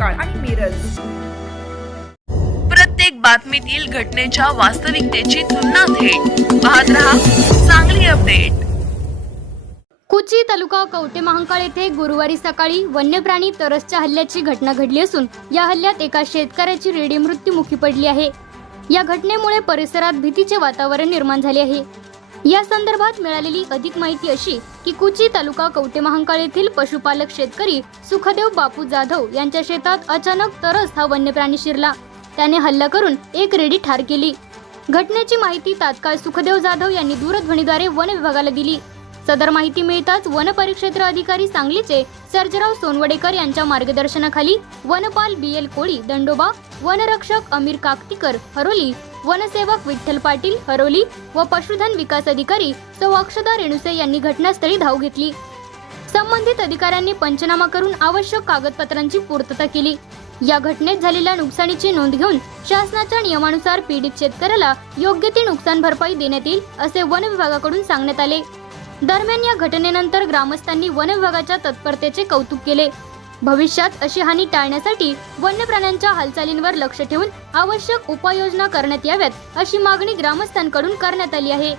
महांकाळ आणि मिरज प्रत्येक बातमीतील घटनेच्या वास्तविकतेची तुलना थेट. पाहत रहा चांगली अपडेट. कुची तालुका कवटे महांकाळ येथे गुरुवारी सकाळी वन्यप्राणी तरसच्या हल्ल्याची घटना घडली असून या हल्ल्यात एका शेतकऱ्याची रेडी मृत्युमुखी पडली आहे. या घटनेमुळे परिसरात भीतीचे वातावरण निर्माण झाले आहे. या संदर्भात मिळालेली अधिक माहिती अशी की कुची तालुका कवटे महांकाळ येथील पशुपालक शेतकरी सुखदेव बापू जाधव यांच्या शेतात अचानक तरस हा वन्यप्राणी शिरला. त्याने हल्ला करून एक रेडी ठार केली. घटनेची माहिती तात्काळ सुखदेव जाधव यांनी दूरध्वनीद्वारे वन विभागाला दिली. सदर माहिती मिळताच वन परिक्षेत्र अधिकारी सांगलीचे सर्जराव सोनवडेकर यांच्या मार्गदर्शनाखाली वनपाल बी एल कोळी दंडोबा वनरक्षक अमीर काकतीकर हरोली वनसेवक विठ्ठल पाटील हरोली व पशुधन विकास अधिकारी सौ अक्षदा रेणुसे यांनी घटनास्थळी धाव घेतली. संबंधित अधिकाऱ्यांनी पंचनामा करून आवश्यक कागदपत्रांची पूर्तता केली. या घटनेत झालेल्या नुकसानीची नोंद घेऊन शासनाच्या नियमानुसार पीडित शेतकऱ्याला योग्य ती नुकसान भरपाई देण्यात येईल असे वन विभागाकडून सांगण्यात आले. दरम्यान या घटनेनंतर ग्रामस्थांनी वन विभागाच्या तत्परतेचे कौतुक केले. भविष्यात अशी हानी टाळण्यासाठी वन्य प्राण्यांच्या हालचालींवर लक्ष ठेवून आवश्यक उपाययोजना करण्यात याव्यात अशी मागणी ग्रामस्थांकडून करण्यात आली आहे.